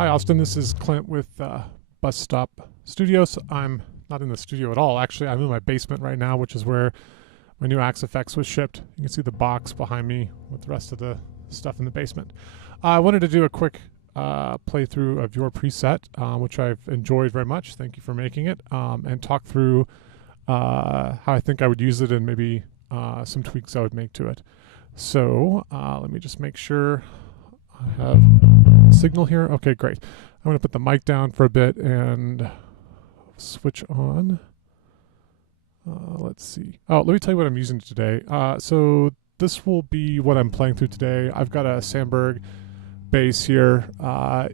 Hi, Austin. This is Clint with Bus Stop Studios. I'm not in the studio at all. Actually, I'm in my basement right now, which is where my new Axe FX was shipped. You can see the box behind me with the rest of the stuff in the basement. I wanted to do a quick playthrough of your preset, which I've enjoyed very much. Thank you for making it, and talk through how I think I would use it and maybe some tweaks I would make to it. So let me just make sure I have a signal here. Okay, great. I'm going to put the mic down for a bit and switch on. Let's see. Oh, let me tell you what I'm using today. So this will be what I'm playing through today. I've got a Sandberg bass here.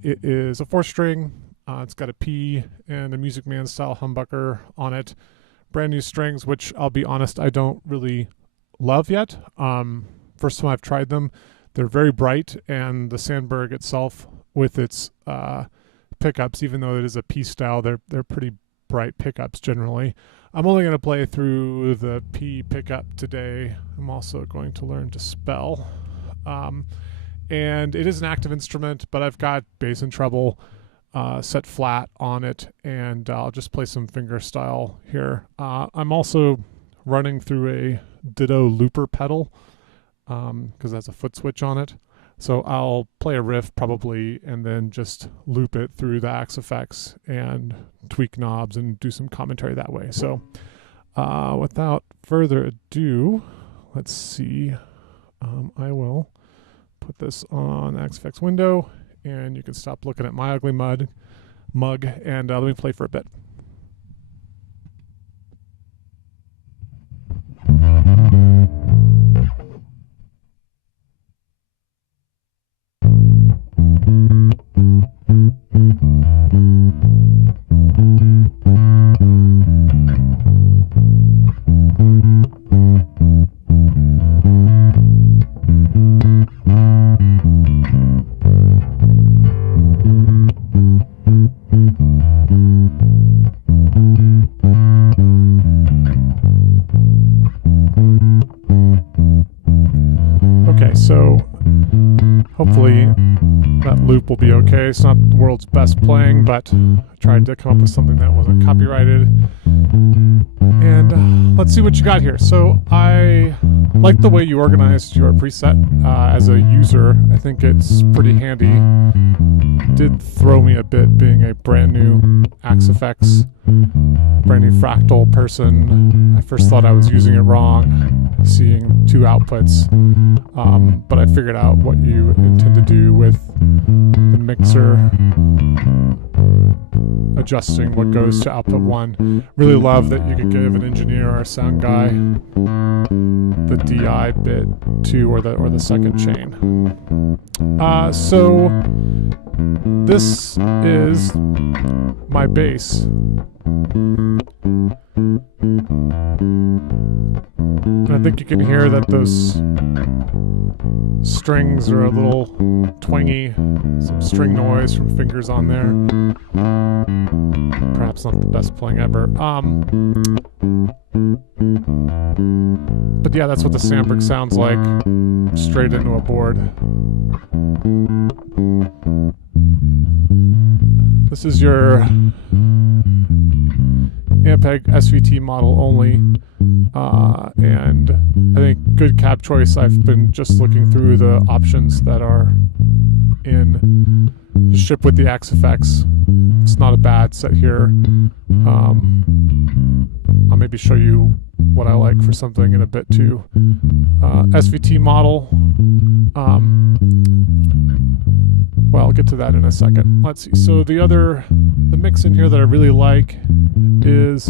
It is a 4-string. It's got a P and a Music Man style humbucker on it. Brand new strings, which I'll be honest, I don't really love yet. First time I've tried them, they're very bright, and the Sandberg itself with its pickups, even though it is a P style, they're pretty bright pickups generally. I'm only going to play through the P pickup today. I'm also going to learn to spell. And it is an active instrument, but I've got bass and treble set flat on it, and I'll just play some finger style here. I'm also running through a Ditto looper pedal because that's a foot switch on it. So I'll play a riff probably and then just loop it through the Axe FX and tweak knobs and do some commentary that way. So without further ado, let's see. I will put this on Axe FX window, and you can stop looking at my ugly mug, and let me play for a bit. Okay, so hopefully that loop will be okay. It's not the world's best playing, but I tried to come up with something that wasn't copyrighted. And let's see what you got here. So I like the way you organized your preset as a user. I think it's pretty handy. It did throw me a bit being a brand new Axe FX, brand new Fractal person. I first thought I was using it wrong, seeing two outputs, but I figured out what you intend to do with the mixer, adjusting what goes to output 1. Really love that you could give an engineer or a sound guy the DI bit 2 or the second chain. So this is my bass. And I think you can hear that those strings are a little twangy, some string noise from fingers on there. Perhaps not the best playing ever. But yeah, that's what the Sandberg sounds like, straight into a board. This is your Ampeg SVT model only, and I think good cab choice. I've been just looking through the options that are in the ship with the Axe FX. It's not a bad set here. I'll maybe show you what I like for something in a bit too. SVT model. Well, I'll get to that in a second. Let's see. So the mix in here that I really like is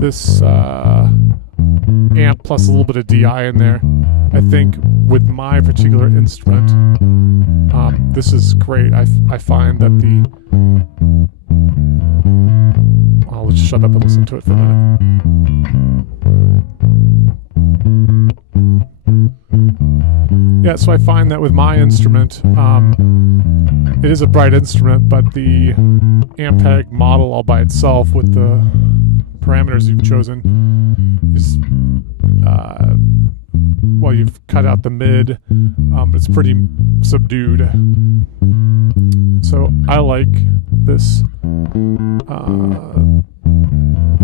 this amp plus a little bit of DI in there. I think with my particular instrument, this is great. I find that I'll just shut up and listen to it for a minute. Yeah, so I find that with my instrument, it is a bright instrument, but the Ampeg model all by itself with the parameters you've chosen is, well, you've cut out the mid, it's pretty subdued. So I like this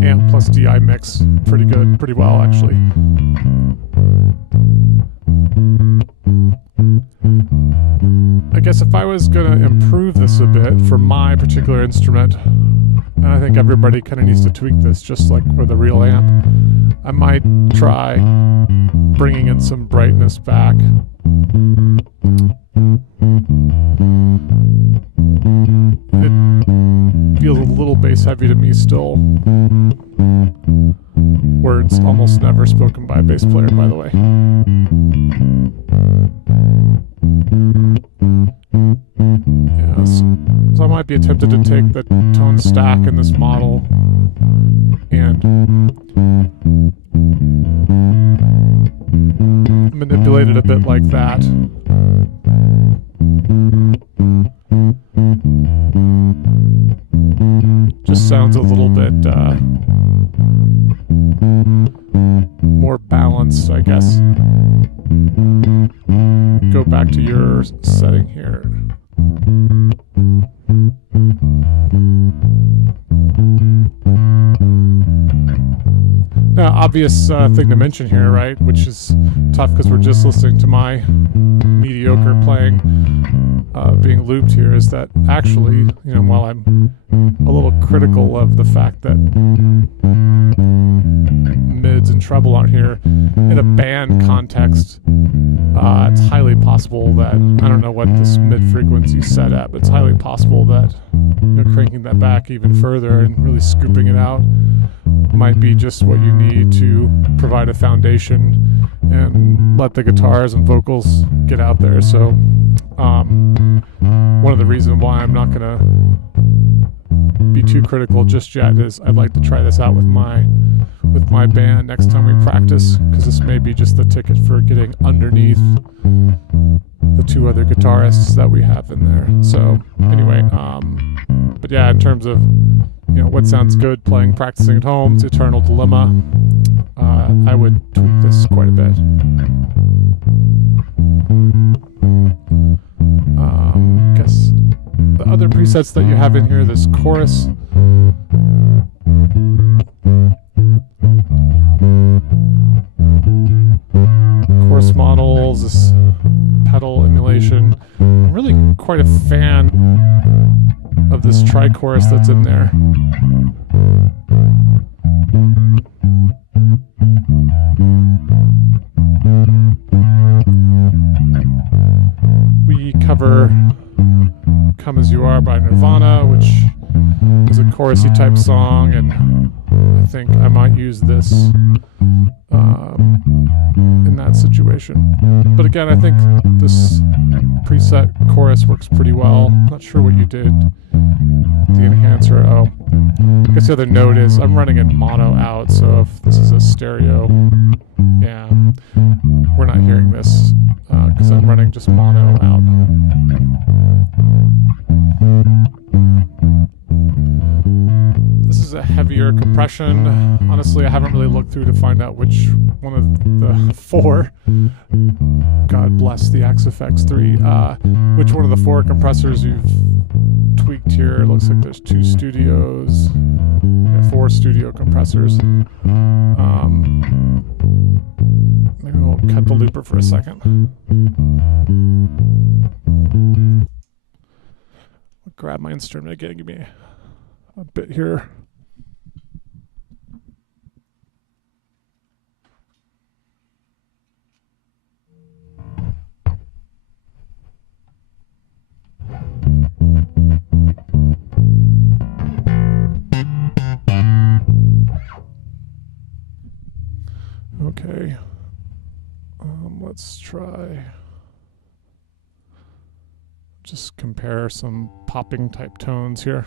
amp plus DI mix pretty good, pretty well actually. I guess if I was going to improve this a bit for my particular instrument, and I think everybody kind of needs to tweak this just like with a real amp, I might try bringing in some brightness back. It feels a little bass heavy to me still. Words almost never spoken by a bass player, by the way. Yes. So I might be tempted to take the tone stack in this model and manipulate it a bit like that. Just sounds a little bit more balanced, I guess. Go back to your setting here. Now, obvious thing to mention here, right, which is tough because we're just listening to my mediocre playing being looped here, is that actually, you know, while I'm a little critical of the fact that mids and treble aren't here, in a band context, it's highly possible that, I don't know what this mid frequency is set at, but it's highly possible that, you know, cranking that back even further and really scooping it out might be just what you need to provide a foundation and let the guitars and vocals get out there. So one of the reasons why I'm not gonna be too critical just yet is I'd like to try this out with my band next time we practice, because this may be just the ticket for getting underneath the two other guitarists that we have in there. So anyway, but yeah, in terms of, you know, what sounds good practicing at home, it's eternal dilemma. I would tweak this quite a bit. I guess the other presets that you have in here, this chorus. Chorus models, this pedal emulation. I'm really quite a fan of this tri-chorus that's in there. We cover Come As You Are by Nirvana, which is a chorusy type song, and I think I might use this in that situation. But again, I think this preset chorus works pretty well. Not sure what you did with the enhancer. Oh, I guess the other note is I'm running in mono out, so if this is a stereo, yeah, we're not hearing this because I'm running just mono out. This is a heavier compression. Honestly, I haven't really looked through to find out which one of the four, God bless the XFX3, which one of the four compressors you've tweaked here. It looks like there's two studios, four studio compressors. Maybe we'll cut the looper for a second. I'll grab my instrument again, give me a bit here. Okay, let's try, just compare some popping type tones here.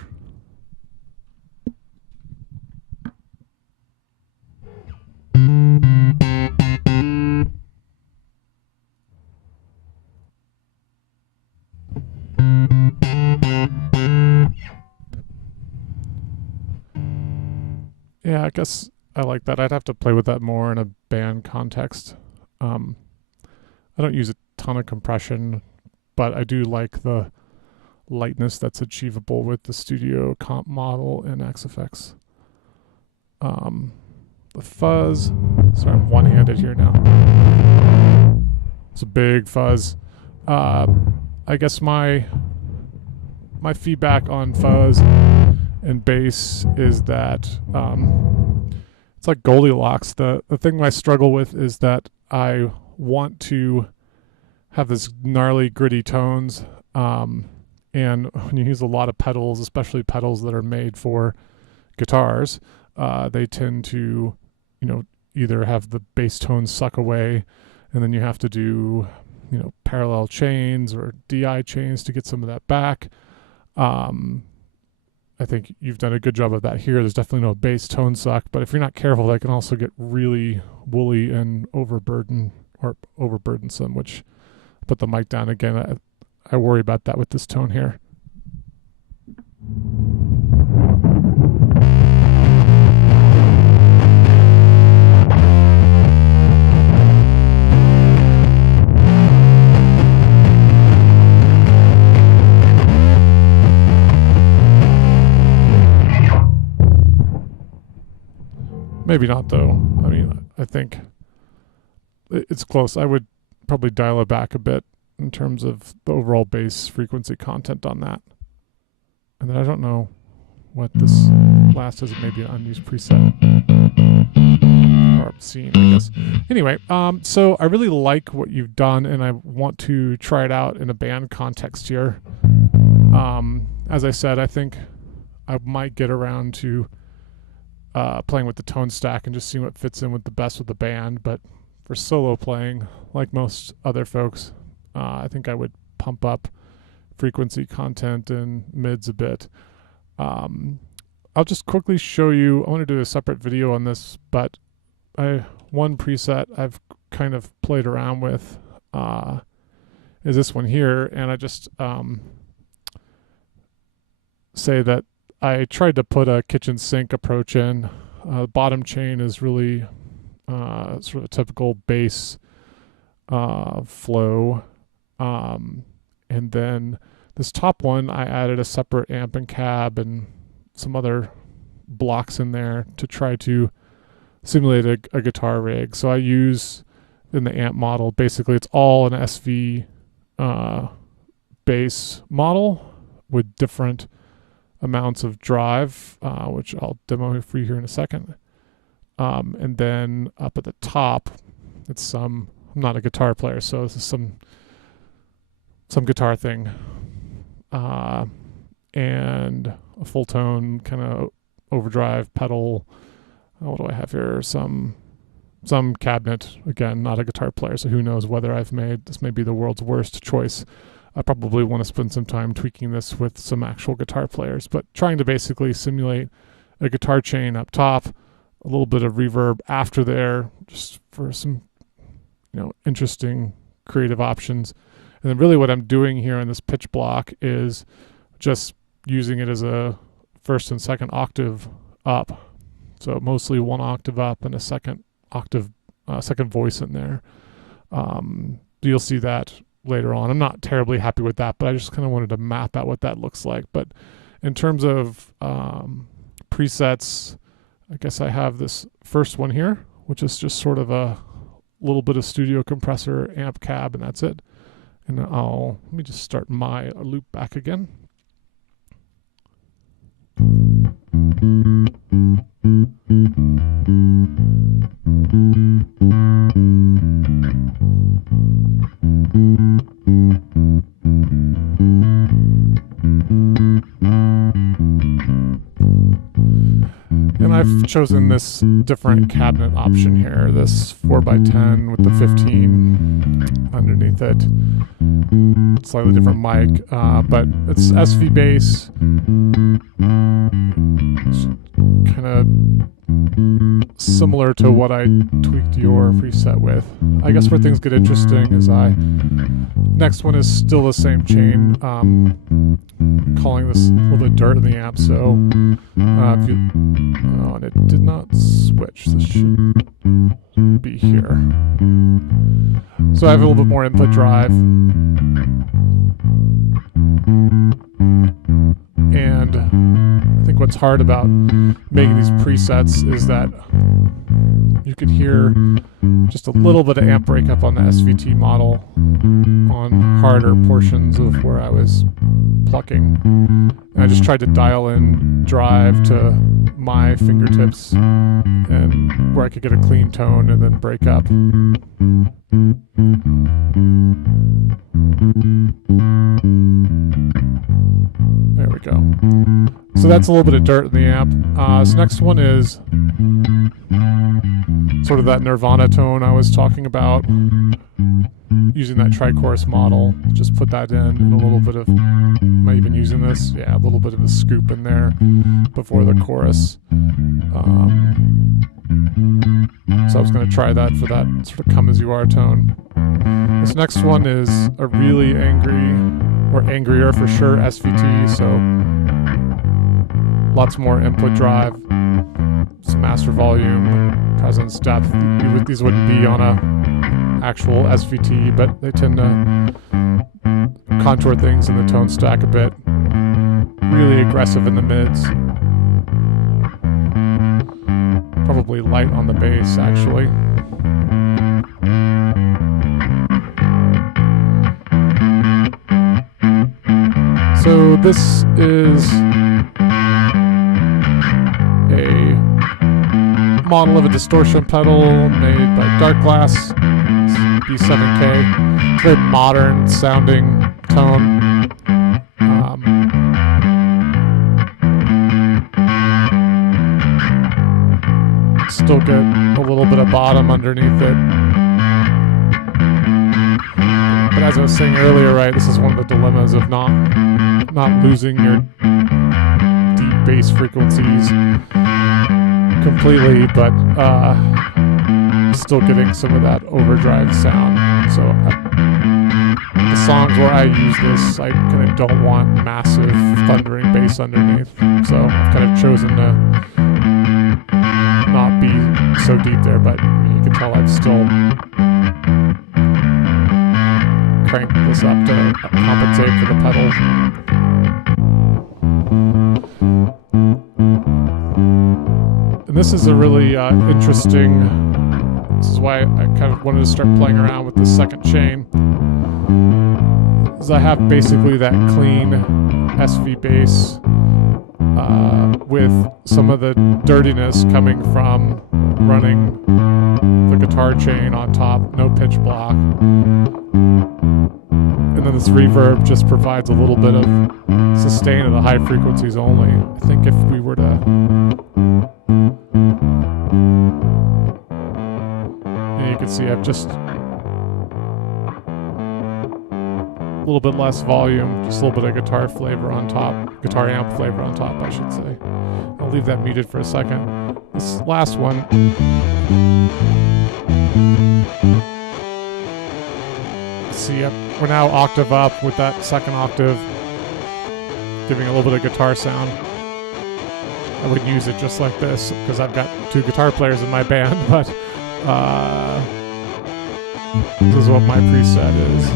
Yeah, I guess I like that. I'd have to play with that more in a band context. I don't use a ton of compression, but I do like the lightness that's achievable with the Studio Comp model in XFX. The fuzz, sorry, I'm one-handed here now. It's a big fuzz. I guess my feedback on fuzz and bass is that it's like Goldilocks. The thing I struggle with is that I want to have this gnarly, gritty tones, and when you use a lot of pedals, especially pedals that are made for guitars, they tend to, either have the bass tones suck away, and then you have to do, parallel chains or DI chains to get some of that back. I think you've done a good job of that here. There's definitely no bass tone suck, but if you're not careful, they can also get really woolly and overburdensome, which I put the mic down again. I worry about that with this tone here. Maybe not, though. I mean, I think it's close. I would probably dial it back a bit in terms of the overall bass frequency content on that. And then I don't know what this last is. Maybe an unused preset or scene, I guess. Anyway, so I really like what you've done, and I want to try it out in a band context here. As I said, I think I might get around to playing with the tone stack and just seeing what fits in with the band. But for solo playing, like most other folks, I think I would pump up frequency content and mids a bit. I'll just quickly show you. I want to do a separate video on this, but one preset I've kind of played around with is this one here, and I just say that I tried to put a kitchen sink approach in. The bottom chain is really sort of a typical bass flow. And then this top one, I added a separate amp and cab and some other blocks in there to try to simulate a guitar rig. So I use in the amp model, basically it's all an SV bass model with different amounts of drive, which I'll demo for you here in a second. And then up at the top, it's I'm not a guitar player, so this is some guitar thing. And a full tone kind of overdrive pedal. What do I have here? Some cabinet. Again, not a guitar player, so who knows whether I've made this may be the world's worst choice. I probably want to spend some time tweaking this with some actual guitar players, but trying to basically simulate a guitar chain up top, a little bit of reverb after there, just for some, interesting creative options. And then really what I'm doing here in this pitch block is just using it as a first and second octave up. So mostly one octave up and a second octave, second voice in there. You'll see that later on. I'm not terribly happy with that, but I just kind of wanted to map out what that looks like. But in terms of presets, I guess I have this first one here, which is just sort of a little bit of studio compressor, amp cab, and that's it. And let me just start my loop back again. And I've chosen this different cabinet option here, this 4x10 with the 15 underneath it. Slightly different mic, but it's SV bass. Kind of similar to what I tweaked your preset with. I guess where things get interesting is next one is still the same chain. Calling this a little bit dirt in the amp, so and it did not switch. This should be here. So I have a little bit more input drive. what's hard about making these presets is that you could hear just a little bit of amp breakup on the SVT model on harder portions of where I was plucking. And I just tried to dial in drive to my fingertips and where I could get a clean tone and then break up. There we go. So that's a little bit of dirt in the amp. This next one is sort of that Nirvana tone I was talking about, using that tri-chorus model. Just put that in and a little bit of, am I even using this? Yeah, a little bit of a scoop in there before the chorus. So I was going to try that for that sort of come as you are tone. This next one is a really angry, or angrier for sure, SVT, so lots more input drive, some master volume, presence, depth. These wouldn't be on a actual SVT, but they tend to contour things in the tone stack a bit. Really aggressive in the mids. Probably light on the bass, actually. So this is a model of a distortion pedal made by Dark Glass, B7K. It's a very modern sounding tone. Still get a little bit of bottom underneath it. But as I was saying earlier, right, this is one of the dilemmas of not losing your deep bass frequencies completely, but still getting some of that overdrive sound. So the songs where I use this, I kind of don't want massive thundering bass underneath. So I've kind of chosen to not be so deep there, but you can tell I've still cranked this up to compensate for the pedal. And this is a really interesting, this is why I kind of wanted to start playing around with the second chain, is I have basically that clean SV bass with some of the dirtiness coming from running the guitar chain on top, no pitch block. And then this reverb just provides a little bit of sustain at the high frequencies only. I think if we were to, and you can see I've just a little bit less volume, just a little bit of guitar flavor on top, guitar amp flavor on top, I should say. I'll leave that muted for a second. This last one, see, we're now octave up with that second octave, giving a little bit of guitar sound. I would use it just like this because I've got two guitar players in my band, but this is what my preset is.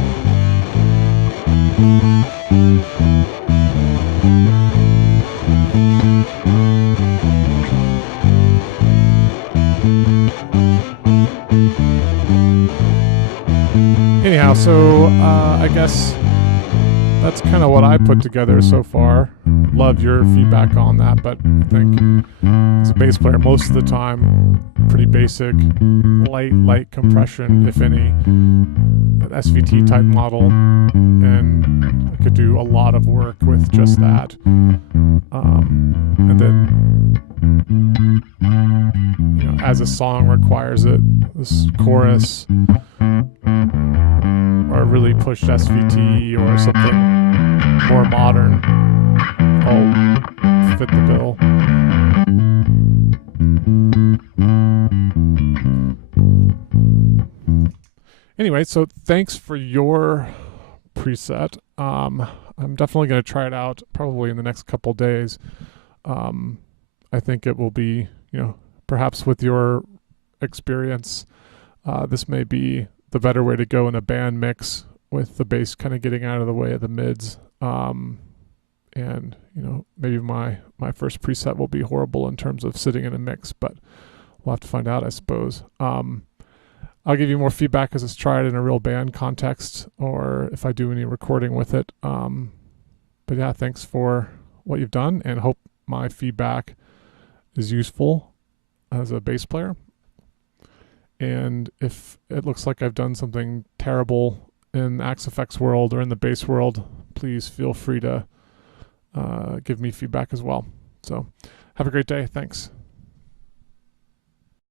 Anyhow, so I guess that's kind of what I put together so far. Love your feedback on that, but I think as a bass player, most of the time, pretty basic, light compression, if any, an SVT type model, and I could do a lot of work with just that. And then, you know, as a song requires it, this chorus, or a really pushed SVT or something more modern, all fit the bill. Anyway, so thanks for your preset. I'm definitely going to try it out probably in the next couple days. I think it will be, you know, perhaps with your experience, this may be the better way to go in a band mix with the bass kind of getting out of the way of the mids. and maybe my first preset will be horrible in terms of sitting in a mix, but we'll have to find out, I suppose. I'll give you more feedback as it's tried in a real band context, or if I do any recording with it. But yeah, thanks for what you've done, and hope my feedback is useful as a bass player. And if it looks like I've done something terrible in the Axe Effects world or in the bass world, please feel free to give me feedback as well. So have a great day. Thanks.